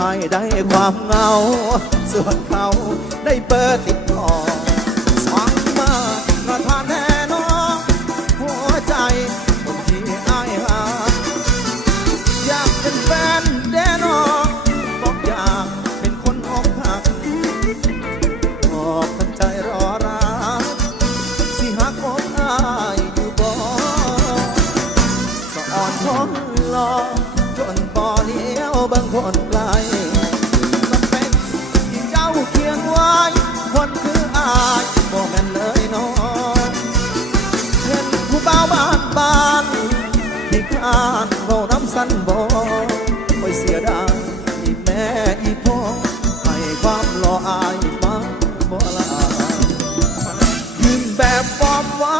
ได้ความเงา ส่วนเขาได้เบอร์ติดต่อสองมาตรฐานแน่นอนหัวใจคนที่อายหาอยากเป็นแฟนแน่นอนบอกอยากเป็นคนอกหักบอกทั้งใจรอรักสิหักอกอายอยู่บ่สะอ่อนคนรอ บาน้ำสั้นบ่โอ้ยเสียดายอีแม่อีพ่อให้ความรออายมาบ่ละยืนแบบฟอร์มไว้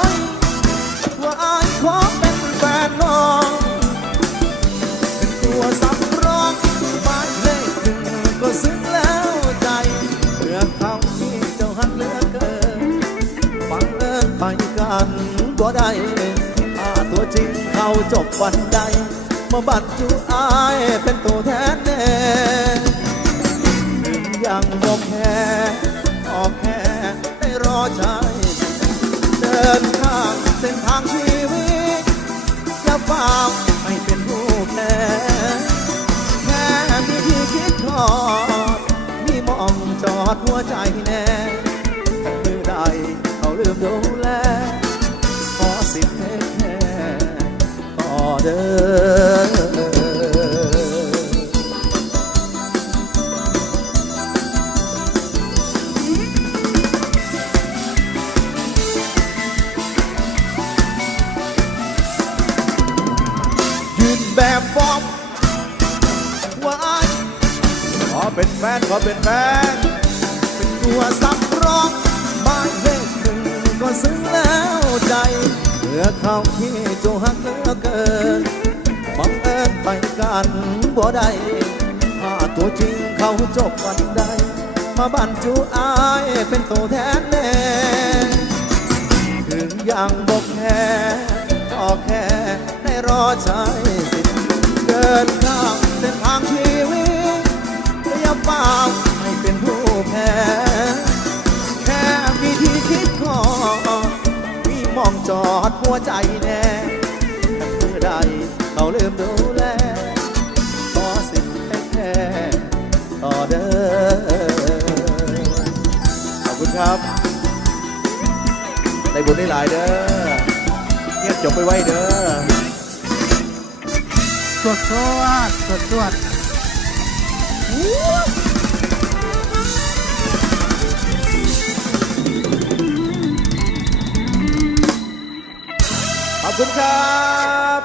ว่าอายขอเป็นแฟนน้องเป็นตัวสำรองหมายเลขหนึ่งก็ซึ้งแล้วใจเพื่อเขาที่เจ้าหักเหลือเกินฟังเอินไปกันบ่ได้ถ้าตัวจริงเขาจบวันใด มาบัดจูอายเป็นตัวแทนแน่ถึงยังบ่แค่ออกแค่ได้รอใจ เดินข้างเส้นทางชีวิตจะฝ่าให้เป็นผู้แพ้แค่มีที่คิดทอดมีมองจอดหัวใจแน่มือใดเขาลืมดูแลขอ บบฟอร์มว่าอายขอเป็นแฟนขอเป็นแฟน เป็นตัวสำรองหมายเลขหนึ่งก็ซึ้งแล้วใจเมื่อเขาที่เจ้าหักเหลือเกินบังเอิญไปกันบ่ได้ถ้าตัวจริงเขาจบวันใดมาบันจูอายเป็นตัวแทนแน่ถึงยังบอกแค่ก็แค่ได้รอใช้สิทธิ์เดินข้ามเส้นทางชีวิตอย่าเป่าให้เป็นผู้แพ้แค่มีที่คิดขอมีมองจอดหัวใจแน่แต่เมื่อใดเขาลืมดูแลขอสิทธิ์ให้ต่อเดินขอบคุณครับ ได้บุญได้หลายเด้อเงียบจบไปไว้เด้อ สวดสวดสวดสวดขอบคุณครับ